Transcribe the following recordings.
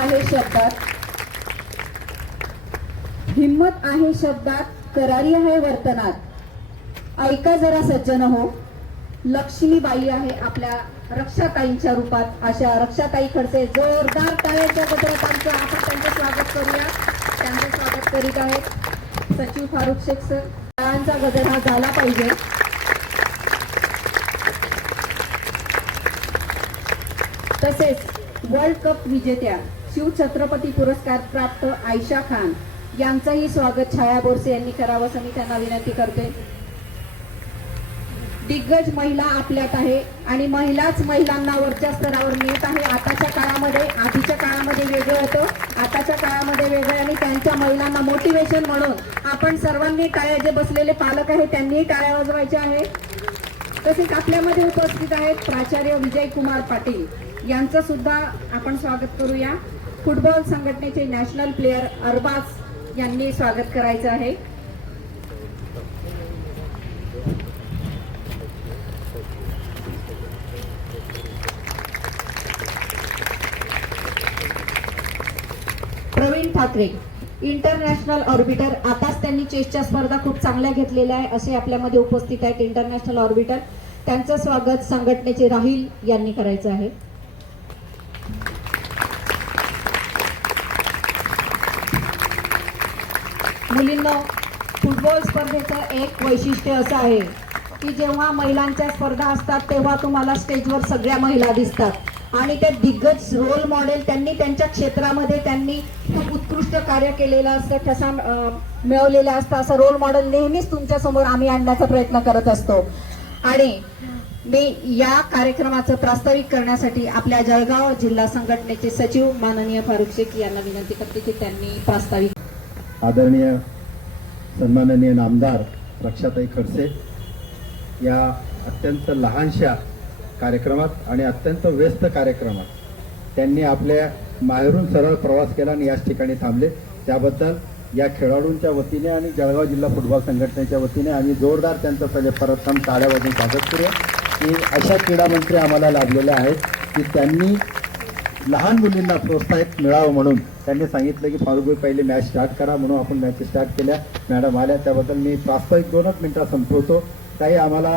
आहे शब्दात. हिम्मत आहे शब्दात करारी आहे वर्तनात. ऐका जरा सज्जन हो. लक्ष्मीबाई आहे आपल्या रक्षाताईंच्या रूपात. अशा रक्षाताई खडसे जोरदार टाळ्याच्या गजरात आमचं आपण त्यांचं स्वागत करूया. त्यांचं स्वागत करीत आहेत सचिव फारुख शेख सर. टाळ्यांचा गजर हा झाला पाहिजे. तसेच वर्ल्ड कप विजेत्या शिवछत्रपती पुरस्कार प्राप्त आयशा खान. यांचंही स्वागत छाया बोरसे यांनी करावं असं मी त्यांना विनंती करते. दिग्गज महिला आपल्यात आहे आणि महिलाच महिलांना वरच्या स्तरावर मिळत आहे. आताच्या काळामध्ये आधीच्या काळामध्ये वेगळं होतं. आताच्या काळामध्ये वेगळं आणि त्यांच्या महिलांना मोटिवेशन म्हणून आपण सर्वांनी टाळ्या जे बसलेले पालक आहेत त्यांनीही टाळ्या वाजवायच्या आहे तसेच आपल्यामध्ये उपस्थित आहेत प्राचार्य विजय कुमार पाटील. यांचं सुद्धा आपण स्वागत करूया. फुटबॉल संघटनेचे नॅशनल प्लेअर अरबाज यांनी स्वागत करायचं आहे. प्रवीण ठाकरे इंटरनॅशनल ऑर्बिटर आताच त्यांनी चेसच्या स्पर्धा खूप चांगल्या घेतलेल्या आहे असे आपल्यामध्ये उपस्थित आहेत इंटरनॅशनल ऑर्बिटर त्यांचं स्वागत संघटनेचे राहील यांनी करायचं आहे. मुलींना फुटबॉल स्पर्धेचं एक वैशिष्ट्य असं आहे की जेव्हा महिलांच्या स्पर्धा असतात तेव्हा तुम्हाला स्टेजवर सगळ्या महिला दिसतात. आणि ते दिग्गज रोल मॉडेल त्यांनी त्यांच्या क्षेत्रामध्ये त्यांनी खूप उत्कृष्ट कार्य केलेलं असतं ठसा मिळवलेलं असतं. असं रोल मॉडेल नेहमीच तुमच्यासमोर आम्ही आणण्याचा प्रयत्न करत असतो. आणि मी या कार्यक्रमाचं प्रास्ताविक करण्यासाठी आपल्या जळगाव जिल्हा संघटनेचे सचिव माननीय फारुख शेख यांना विनंती करते की त्यांनी प्रास्ताविक आदरणीय सन्माननीय नामदार रक्षाताई खडसे या अत्यंत लहानशा कार्यक्रमात आणि अत्यंत व्यस्त कार्यक्रमात त्यांनी आपल्या माहेरून सरळ प्रवास केला आणि याच ठिकाणी थांबले. त्याबद्दल या खेळाडूंच्या वतीने आणि जळगाव जिल्हा फुटबॉल संघटनेच्या वतीने आम्ही जोरदार त्यांचं पहिले प्रथम टाळ्या वाजून स्वागत करूया. की अशा क्रीडामंत्री आम्हाला लाभलेल्या आहेत की त्यांनी लहान मुलींना प्रोत्साहित मिळावं म्हणून त्यांनी सांगितलं की फारुखभाई पहिले मॅच स्टार्ट करा म्हणून आपण मॅच स्टार्ट केल्या. मॅडम आल्या त्याबद्दल मी प्रास्ताविक दोनच मिनटात संपवतो. काही आम्हाला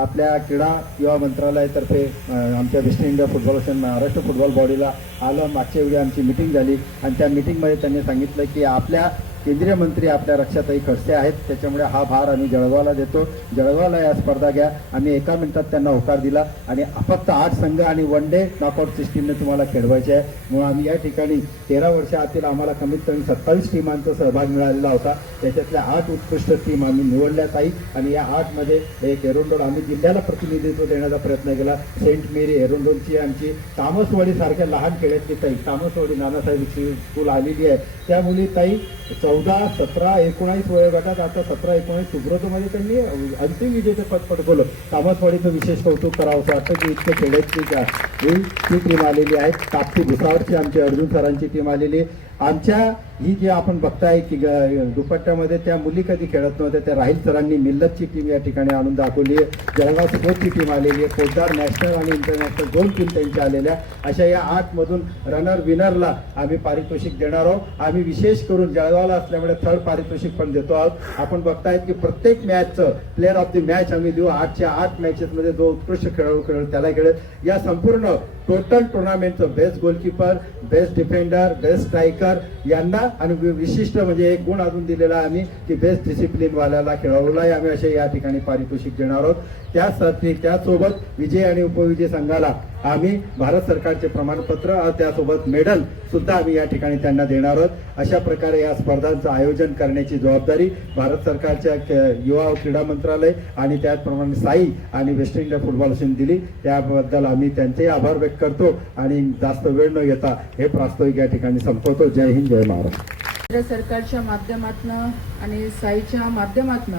आपल्या क्रीडा युवा मंत्रालयातर्फे आमच्या West India football association Maharashtra football बॉडीला आलं. मागच्या वेळी आमची मिटिंग झाली आणि त्या मिटिंगमध्ये त्यांनी सांगितलं की आपल्या केंद्रीय मंत्री आपल्या रक्षाताई खडसे आहेत. त्याच्यामुळे हा भार आम्ही जळगावला देतो. जळगावला या स्पर्धा घ्या. आम्ही एका मिनिटात त्यांना होकार दिला. आणि फक्त आठ संघ आणि वन डे नॉकआउट सिस्टीमने तुम्हाला खेळवायचे आहे. म्हणून आम्ही या ठिकाणी तेरा वर्षातील आम्हाला कमीत कमी सत्तावीस टीमांचा सहभाग मिळालेला होता. त्याच्यातल्या आठ उत्कृष्ट टीम आम्ही निवडल्यात आई आणि या आठमध्ये एक एरोंडोल आम्ही जिल्ह्याला प्रतिनिधित्व देण्याचा प्रयत्न केला. सेंट मेरी एरोंडोलची आमची तामसवाडीसारख्या लहान खेड्यातली ताई. तामसवाडी नानासाहेब स्कूल आलेली आहे. त्या मुली ताई चौदा सतरा एकोणावीस वयोगटात आता सतरा एकोणीस सुब्रतमध्ये त्यांनी अंतिम विजेतेपद पटकवलं. तामसवाडीचं विशेष कौतुक करावं असं वाटतं की इतके खेड्यातली ज्या ही टीम आलेली आहे ताप्ती भुसावरची आमची अर्जुन सरांची टीम आलेली आहे. आमच्या ही जी आपण बघताय की ग- दुपट्ट्यामध्ये त्या मुली कधी खेळत नव्हत्या त्या राहील सरांनी मिल्लतची टीम या ठिकाणी आणून दाखवली आहे. जळगाव स्पोर्टची टीम आलेली आहे. पोटदार नॅशनल आणि इंटरनॅशनल दोन टीम त्यांच्या आलेल्या अशा या आठमधून रनर विनरला आम्ही पारितोषिक देणार आहोत. आम्ही विशेष करून जळगावला असल्यामुळे थर्ड पारितोषिक पण देतो आहोत. आपण बघतायत की प्रत्येक मॅचचं प्लेअर ऑफ द मॅच आम्ही देऊ. आठच्या आठ मॅचेसमध्ये जो उत्कृष्ट खेळाडू खेळेल त्याला खेळेल. या संपूर्ण total टुर्नामेंटचं best goalkeeper best defender best striker यांना आणि विशिष्ट म्हणजे एक गुण अजून दिलेला आम्ही की बेस्ट डिसिप्लिन वाल्याला खेळाडूलाही आम्ही असे या ठिकाणी पारितोषिक देणार आहोत. त्यासाठी त्यासोबत विजय आणि उपविजय संघाला आम्ही भारत सरकारचे प्रमाणपत्र त्यासोबत मेडल सुद्धा आम्ही या ठिकाणी त्यांना देणार आहोत. अशा प्रकारे या स्पर्धांचं आयोजन करण्याची जबाबदारी भारत सरकारच्या युवा क्रीडा मंत्रालय आणि त्याचप्रमाणे साई आणि वेस्ट इंडिया फुटबॉल असोसिएशन दिली. त्याबद्दल आम्ही त्यांचेही आभार व्यक्त करतो आणि जास्त वेळ न घेता हे प्रास्ताविक या ठिकाणी संपवतो. जय हिंद जय महाराष्ट्र. केंद्र सरकारच्या माध्यमातून आणि साईच्या माध्यमातून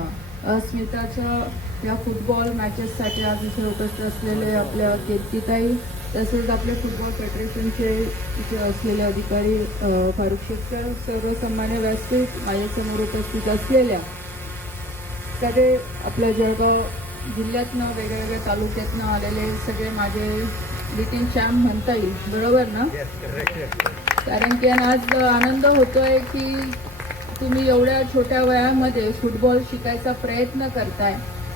अस्मिताच्या या फुटबॉल मॅचेससाठी आज इथे उपस्थित असलेले आपल्या केतकीताई तसेच आपल्या फुटबॉल फेडरेशनचे इथे असलेले अधिकारी फारुख शेखकर सर्व सन्मान्य व्यासपीठ माझ्यासमोर उपस्थित असलेल्या सगळे आपल्या जळगाव जिल्ह्यातनं वेगळ्या वेगळ्या तालुक्यातनं आलेले सगळे माझे लिटिंग चॅम्प म्हणता येईल बरोबर ना? कारण की आज आनंद होतोय की तुम्ही एवढ्या छोट्या वयामध्ये फुटबॉल शिकायचा प्रयत्न करताय.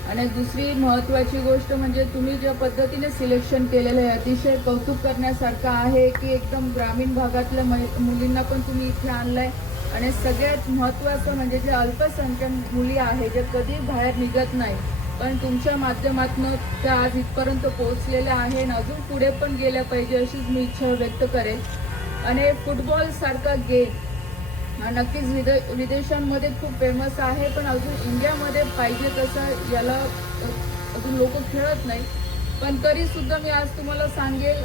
आणि दुसरी महत्वाची गोष्ट म्हणजे तुम्ही ज्या पद्धतीने सिलेक्शन केलेलं आहे अतिशय कौतुक करण्यासारखं आहे की एकदम ग्रामीण भागातल्या मुलींना पण तुम्ही इथे आणलंय. आणि सगळ्यात महत्वाचं म्हणजे जे अल्पसंख्याक मुली आहे जे कधी बाहेर निघत नाही पण तुमच्या माध्यमातून त्या आज इथपर्यंत पोहोचलेल्या आहे आणि अजून पुढे पण गेल्या पाहिजे अशीच मी इच्छा व्यक्त करेन. आणि फुटबॉलसारखा गेम नक्कीच विदे विदेशांमध्ये खूप फेमस आहे पण अजून इंडियामध्ये पाहिजे तसं याला अजून लोक खेळत नाही पण तरीसुद्धा मी आज तुम्हाला सांगेल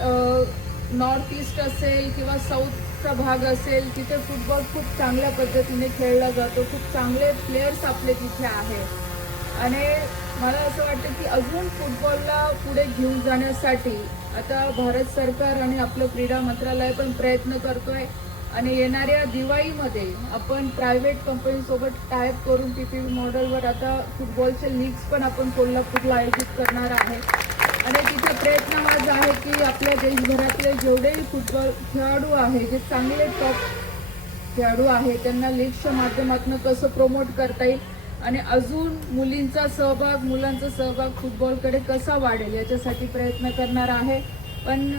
नॉर्थ ईस्ट असेल किंवा साऊथचा भाग असेल तिथे फुटबॉल खूप चांगल्या पद्धतीने खेळला जातो. खूप चांगले प्लेयर्स आपले तिथे आहेत. आणि मला असं वाटतं की अजून फुटबॉलला पुढे घेऊन जाण्यासाठी आता भारत सरकार आणि आपलं क्रीडा मंत्रालय पण प्रयत्न करतोय. आणि येणाऱ्या दिवाळीमध्ये आपण प्रायव्हेट कंपनीसोबत टायप करून पी पी मॉडेलवर आता फुटबॉलचे लीग्स पण आपण कोल्हापूरला आयोजित करणार आहे. आणि तिथे प्रयत्न माझा आहे की आपल्या देशभरातले जेवढेही फुटबॉल खेळाडू आहे जे चांगले टॉप खेळाडू आहे त्यांना लीगच्या माध्यमातून कसं प्रमोट करता येईल आणि अजून मुलींचा सहभाग मुलांचा सहभाग फुटबॉलकडे कसा वाढेल याच्यासाठी प्रयत्न करणार आहे. पण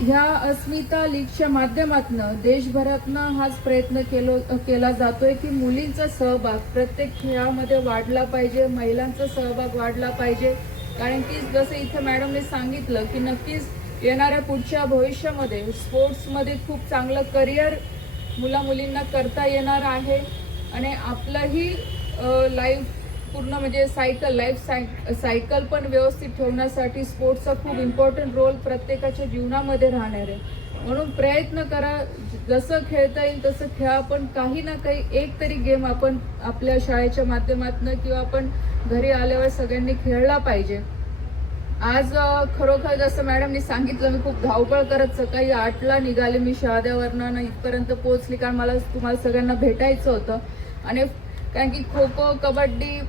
ह्या अस्मिता लीगच्या माध्यमातून देशभरातनं हाच प्रयत्न केलो केला जातोय की मुलींचा सहभाग प्रत्येक खेळामध्ये वाढला पाहिजे महिलांचा सहभाग वाढला पाहिजे. कारण की जसं इथं मॅडमने सांगितलं की नक्कीच येणाऱ्या पुढच्या भविष्यामध्ये स्पोर्ट्समध्ये खूप चांगलं करिअर मुला मुलींना करता येणार आहे. आणि आपलंही लाईफ पूर्ण म्हणजे सायकल लाईफ साय सायकल पण व्यवस्थित ठेवण्यासाठी स्पोर्ट्सचा खूप इम्पॉर्टंट रोल प्रत्येकाच्या जीवनामध्ये राहणार आहे. म्हणून प्रयत्न करा जसं खेळता येईल तसं खेळा पण काही ना काही एक तरी गेम आपण आपल्या शाळेच्या माध्यमातून किंवा आपण घरी आल्यावर सगळ्यांनी खेळला पाहिजे. आज खरोखर जसं मॅडमनी सांगितलं मी खूप धावपळ करत सकाळी आठला निघाले मी शहाद्यावरनं इथपर्यंत पोहोचली कारण मला तुम्हाला सगळ्यांना भेटायचं होतं. आणि कारण की खो खो कबड्डी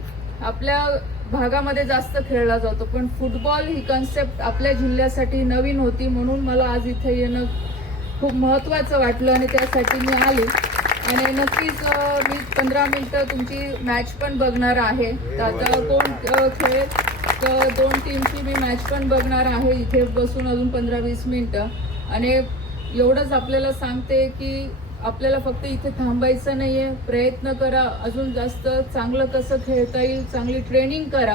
आपल्या भागामध्ये जास्त खेळला जातो. पण फुटबॉल ही कन्सेप्ट आपल्या जिल्ह्यासाठी नवीन होती म्हणून मला आज इथे येणं खूप महत्त्वाचं वाटलं आणि त्यासाठी मी आले. आणि नक्कीच मी पंधरा मिनटं तुमची मॅच पण बघणार आहे. तर आता कोण अ, खेळेल तर दोन टीमची मी मॅच पण बघणार आहे. इथे बसून अजून पंधरा वीस मिनटं. आणि एवढंच आपल्याला सांगते की आपल्याला फक्त इथे थांबायचं नाही आहे प्रयत्न करा. अजून जास्त चांगलं कसं खेळता येईल चांगली ट्रेनिंग करा.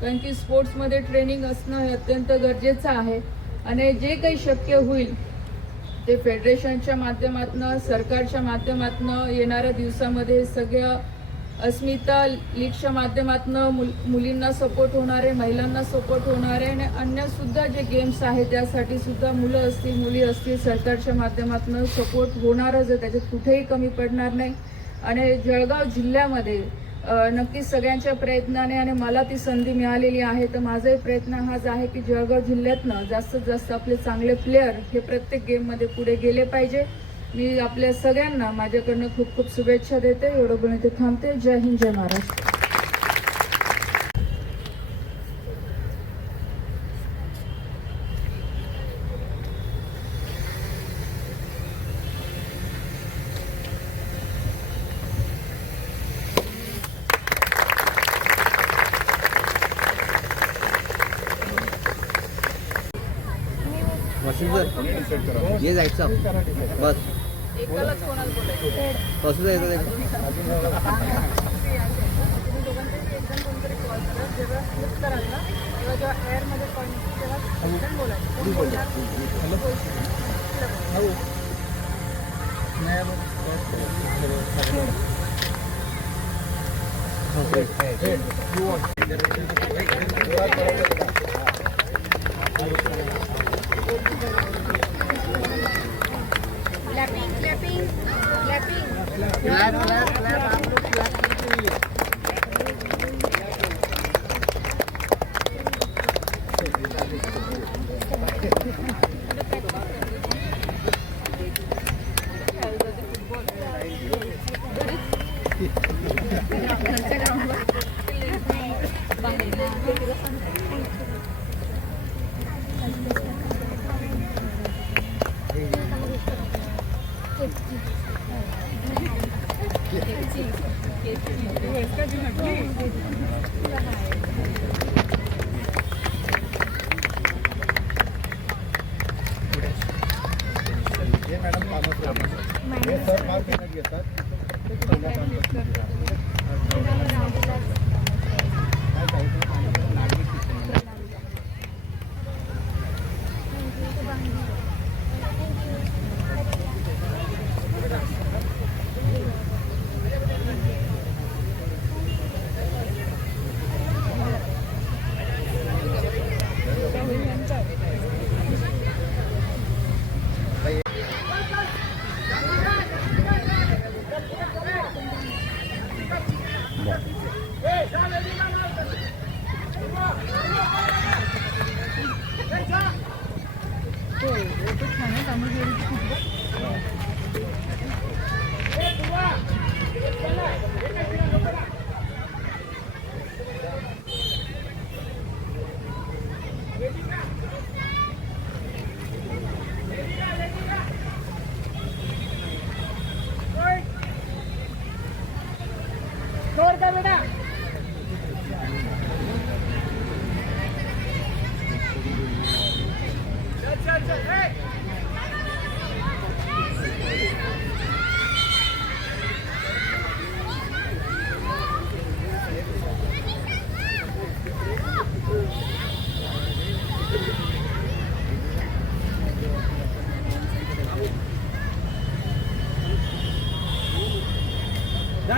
कारण की स्पोर्ट्समध्ये ट्रेनिंग असणं हे अत्यंत गरजेचं आहे. आणि जे काही शक्य होईल ते फेडरेशनच्या माध्यमातनं सरकारच्या माध्यमातनं येणाऱ्या दिवसामध्ये सगळ्या अस्मिता लीगच्या माध्यमातून मुल मुलींना सपोर्ट होणार आहे महिलांना सपोर्ट होणार आहे आणि अन्यसुद्धा जे गेम्स आहेत त्यासाठी सुद्धा मुलं असतील मुली असतील सरकारच्या माध्यमातून सपोर्ट होणारच आहे. त्याच्यात कुठेही कमी पडणार नाही. आणि जळगाव जिल्ह्यामध्ये नक्की नक्कीच सगळ्यांच्या प्रयत्नाने आणि मला ती संधी मिळालेली आहे. तर माझाही प्रयत्न हाच आहे की जळगाव जिल्ह्यातनं जास्तीत जास्त आपले चांगले प्लेअर हे प्रत्येक गेममध्ये पुढे गेले पाहिजे. मी आपल्या सगळ्यांना माझ्याकडनं खूप खूप शुभेच्छा देते. एवढं बोलून इथे थांबते. जय हिंद जय महाराष्ट्र. ये जायचं. बस. असू दे Thank you. Black, black.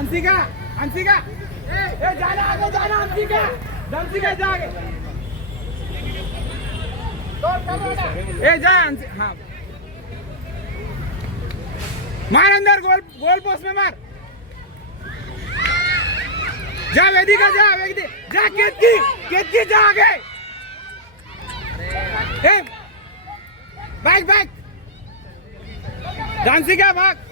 डांसिका Anshika. ए जाना आगे, जाना अंशिका। डांसिका जा आगे। ए, जा हाँ। मार अंदर, गोल गोल पोस्ट में मार। जा वेदिका जा वेदिका जा, केतकी केतकी, जा आगे। ए बैक बैक डांसिका भाग।